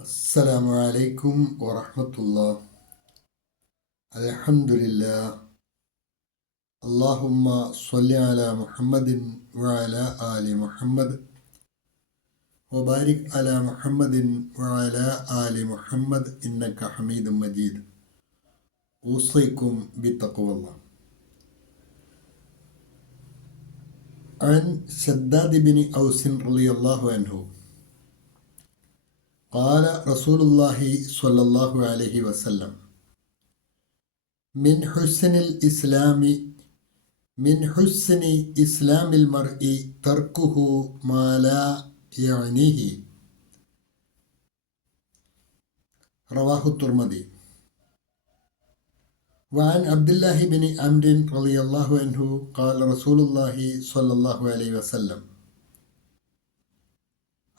السلام عليكم ورحمة الله. الحمد لله. اللهم صل على محمد وعلى آل محمد وبارك على محمد وعلى آل محمد إنك حميد مجيد. أوصيكم بتقوى الله. عن شداد بن أوس رضي الله عنه قال رسول الله صلى الله عليه وسلم: من حسن إسلام المرء تركه ما لا يعنيه. رواه الترمذي. وعن عبد الله بن عمرو رضي الله عنه قال رسول الله صلى الله عليه وسلم: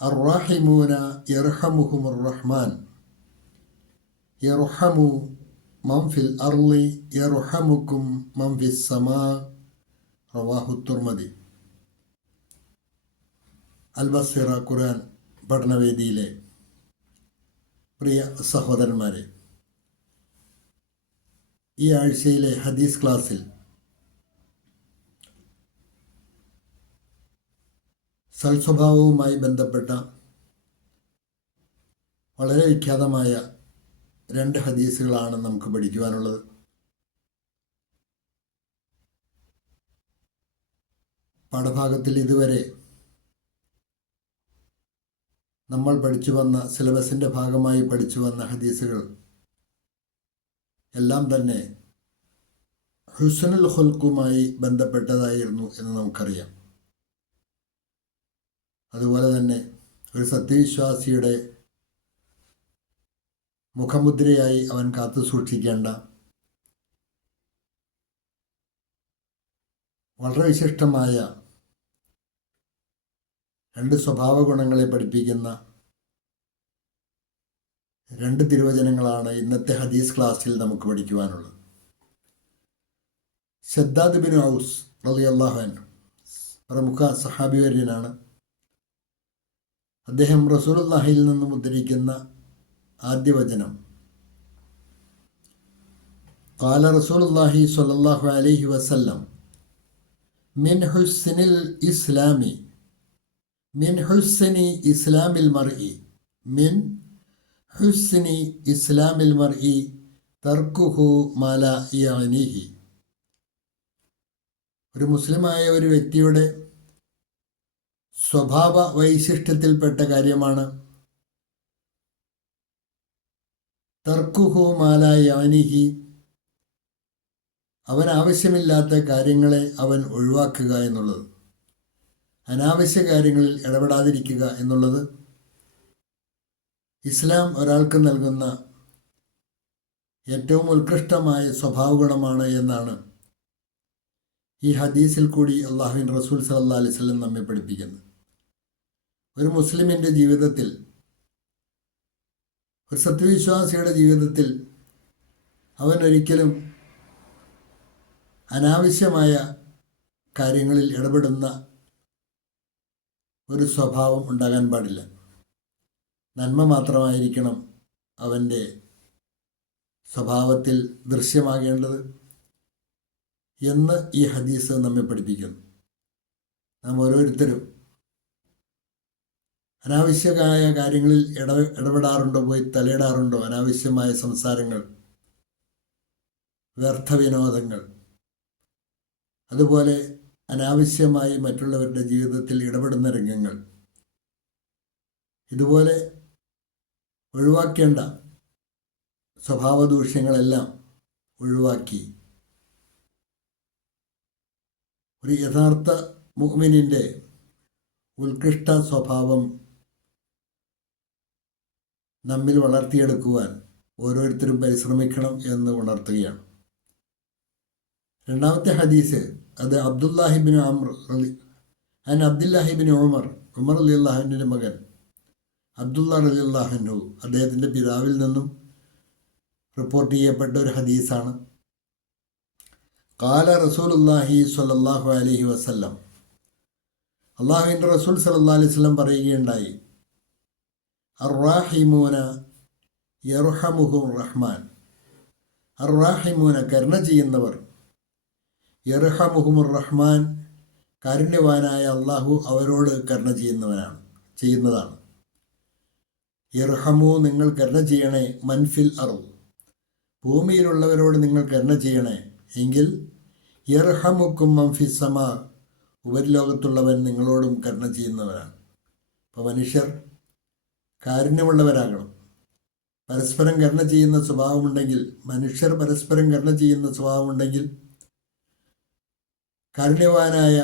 الراحمون يرحمهم الرحمن يرحم من في الأرض يرحمكم من في السماء. റവാഹു തുർമദി. അൽബസിറ ഖുർആൻ പഠനവേദിയിലെ പ്രിയ സഹോദരന്മാരെ, ഈ ആഴ്ചയിലെ ഹദീസ് ക്ലാസ്സിൽ സൽസ്വഭാവവുമായി ബന്ധപ്പെട്ട വളരെ വിഖ്യാതമായ 2 ഹദീസുകളാണ് നമുക്ക് പഠിക്കുവാനുള്ളത്. പാഠഭാഗത്തിൽ ഇതുവരെ നമ്മൾ പഠിച്ചു വന്ന സിലബസിൻ്റെ ഭാഗമായി പഠിച്ചു വന്ന ഹദീസുകൾ എല്ലാം തന്നെ ഹുസ്നുൽ ഖുൽഖുമായി ബന്ധപ്പെട്ടതായിരുന്നു എന്ന് നമുക്കറിയാം. അതുപോലെ തന്നെ ഒരു സത്യവിശ്വാസിയുടെ മുഖമുദ്രയായി അവൻ കാത്തു സൂക്ഷിക്കേണ്ട വളരെ വിശിഷ്ടമായ 2 സ്വഭാവ ഗുണങ്ങളെ പഠിപ്പിക്കുന്ന 2 തിരുവചനങ്ങളാണ് ഇന്നത്തെ ഹദീസ് ക്ലാസ്സിൽ നമുക്ക് പഠിക്കുവാനുള്ളത്. ശദ്ദാദ് ബിൻ ഔസ് റളിയല്ലാഹു അൻഹു പ്രമുഖ സഹാബിവര്യനാണ്. അദ്ദേഹം റസൂലുള്ളാഹിയിൽ നിന്നും ഉദ്ധരിക്കുന്ന ആദ്യ വചനം: ഖാല റസൂലുള്ളാഹി സ്വല്ലല്ലാഹു അലൈഹി വസല്ലം മിൻ ഹുസ്നിൽ ഇസ്ലാമിൽ മർഇ തർക്കുഹു മാ ലാ യഅനിഹി. ഒരു മുസ്ലിമായ ഒരു വ്യക്തിയുടെ സ്വഭാവ വൈശിഷ്ട്യത്തിൽപ്പെട്ട കാര്യമാണ് തർക്കുഹു മാ ലാ യഅനിഹി. അവൻ ആവശ്യമില്ലാത്ത കാര്യങ്ങളെ അവൻ ഒഴിവാക്കുക എന്നുള്ളത്, അനാവശ്യ കാര്യങ്ങളിൽ ഇടപെടാതിരിക്കുക എന്നുള്ളത് ഇസ്ലാം ഒരാൾക്ക് നൽകുന്ന ഏറ്റവും ഉത്കൃഷ്ടമായ സ്വഭാവ ഗുണമാണ് എന്നാണ് ഈ ഹദീസിൽ കൂടി അള്ളാഹുവിൻ റസൂൽ സല്ലല്ലാഹു അലൈഹി വസല്ലം നമ്മെ പഠിപ്പിക്കുന്നത്. ഒരു മുസ്ലിമിൻ്റെ ജീവിതത്തിൽ, ഒരു സത്യവിശ്വാസിയുടെ ജീവിതത്തിൽ അവൻ ഒരിക്കലും അനാവശ്യമായ കാര്യങ്ങളിൽ ഇടപെടുന്ന ഒരു സ്വഭാവം ഉണ്ടാകാൻ പാടില്ല. നന്മ മാത്രമായിരിക്കണം അവൻ്റെ സ്വഭാവത്തിൽ ദൃശ്യമാകേണ്ടത് എന്ന് ഈ ഹദീസ് നമ്മെ പഠിപ്പിക്കുന്നു. നാം ഓരോരുത്തരും അനാവശ്യമായ കാര്യങ്ങളിൽ ഇടപെടാറുണ്ടോ, പോയി തലയിടാറുണ്ടോ? അനാവശ്യമായ സംസാരങ്ങൾ, വ്യർത്ഥ വിനോദങ്ങൾ, അതുപോലെ അനാവശ്യമായി മറ്റുള്ളവരുടെ ജീവിതത്തിൽ ഇടപെടുന്ന രംഗങ്ങൾ, ഇതുപോലെ ഒഴിവാക്കേണ്ട സ്വഭാവദൂഷ്യങ്ങളെല്ലാം ഒഴിവാക്കി ഒരു യഥാർത്ഥ മുഅ്മിനിൻ്റെ ഉത്കൃഷ്ട സ്വഭാവം നമ്മിൽ വളർത്തിയെടുക്കുവാൻ ഓരോരുത്തരും പരിശ്രമിക്കണം എന്ന് ഉണർത്തുകയാണ്. രണ്ടാമത്തെ ഹദീസ് അത് അബ്ദുല്ലാഹിബിൻ ഉമർ റളിയല്ലാഹുവിൻ്റെ മകൻ അബ്ദുല്ല റളിയല്ലാഹു അൻഹു അദ്ദേഹത്തിൻ്റെ പിതാവിൽ നിന്നും റിപ്പോർട്ട് ചെയ്യപ്പെട്ട ഒരു ഹദീസാണ്. ഖാല റസൂലുള്ളാഹി സ്വല്ലല്ലാഹു അലൈഹി വസല്ലം, അള്ളാഹുവിൻ്റെ റസൂൽ സല്ലല്ലാഹു അലൈഹി വസല്ലം പറയുകയുണ്ടായി: അർറാഹിമൂന യർഹമുഹുർ റഹ്മാൻ. അർറാഹിമൂന കരുണ ചെയ്യുന്നവർ, യർഹമുഹുമുർ റഹ്മാൻ കാരുണ്യവാനായ അള്ളാഹു അവരോട് കരുണ ചെയ്യുന്നതാണ്. യർഹമു നിങ്ങൾ കരുണ ചെയ്യണേ, മൻഫിൽ അർദ് ഭൂമിയിലുള്ളവരോട് നിങ്ങൾ കരുണ ചെയ്യണേ, എങ്കിൽ യർഹമുക്കും മൻഫിസ് സമാ ഉപരിലോകത്തുള്ളവൻ നിങ്ങളോടും കരുണ ചെയ്യുന്നവരാണ്. അപ്പോൾ മനുഷ്യർ കാരുണ്യമുള്ളവരാകണം. പരസ്പരം കരുണ ചെയ്യുന്ന സ്വഭാവമുണ്ടെങ്കിൽ, മനുഷ്യർ പരസ്പരം കരുണ ചെയ്യുന്ന സ്വഭാവമുണ്ടെങ്കിൽ കാരുണ്യവാനായ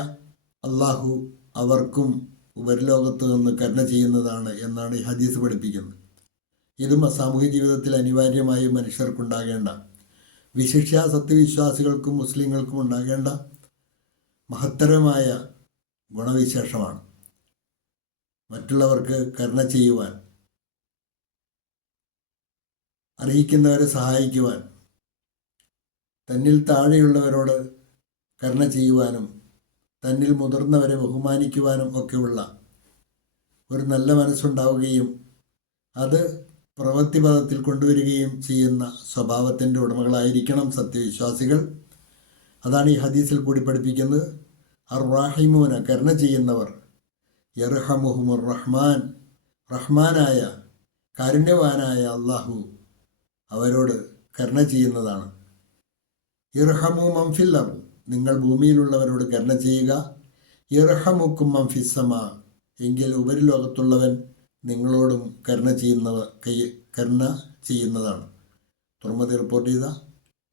അള്ളാഹു അവർക്കും ഉപരിലോകത്ത് നിന്ന് കരുണ ചെയ്യുന്നതാണ് എന്നാണ് ഈ ഹദീസ് പഠിപ്പിക്കുന്നത്. ഇതും സാമൂഹിക ജീവിതത്തിൽ അനിവാര്യമായും മനുഷ്യർക്കുണ്ടാകേണ്ട, വിശിഷ്യ സത്യവിശ്വാസികൾക്കും മുസ്ലിങ്ങൾക്കും ഉണ്ടാകേണ്ട മഹത്തരമായ ഗുണവിശേഷമാണ്. മറ്റുള്ളവർക്ക് കരുണ ചെയ്യുവാൻ, അർഹിക്കുന്നവരെ സഹായിക്കുവാൻ, തന്നിൽ താഴെയുള്ളവരോട് കരുണ ചെയ്യുവാനും തന്നിൽ മുതിർന്നവരെ ബഹുമാനിക്കുവാനും ഒക്കെയുള്ള ഒരു നല്ല മനസ്സുണ്ടാവുകയും അത് പ്രവൃത്തിപഥത്തിൽ കൊണ്ടുവരികയും ചെയ്യുന്ന സ്വഭാവത്തിൻ്റെ ഉടമകളായിരിക്കണം സത്യവിശ്വാസികൾ. അതാണ് ഈ ഹദീസിൽ കൂടി പഠിപ്പിക്കുന്നത്. അർറാഹിമൂന കരുണ ചെയ്യുന്നവർ, യർഹമുഹുമുർ റഹ്മാൻ റഹ്മാനായ കാരുണ്യവാനായ അള്ളാഹു അവരോട് കരുണ ചെയ്യുന്നതാണ്. ഇർഹമു മൻഫിൽ അർദ് നിങ്ങൾ ഭൂമിയിലുള്ളവരോട് കരുണ ചെയ്യുക, ഇർഹമുക്കും മൻഫിസ് സമാ എങ്കിൽ ഉപരിലോകത്തുള്ളവൻ നിങ്ങളോടും കരുണ ചെയ്യുന്നതാണ്. തുർമുദി റിപ്പോർട്ട് ചെയ്ത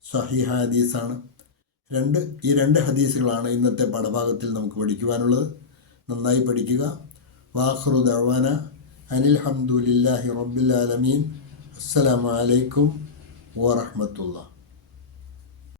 സ്വഹീഹ ഹദീസാണ്. ഈ രണ്ട് ഹദീസുകളാണ് ഇന്നത്തെ പാഠഭാഗത്തിൽ നമുക്ക് പഠിക്കുവാനുള്ളത്. നന്നായി പഠിക്കുക. വാഖിറു ദഅ്വാന അനിൽ ഹംദുലില്ലാഹി റബ്ബിൽ ആലമീൻ. അസ്സലാമു അലൈക്കും വറഹ്മത്തുള്ളാഹി.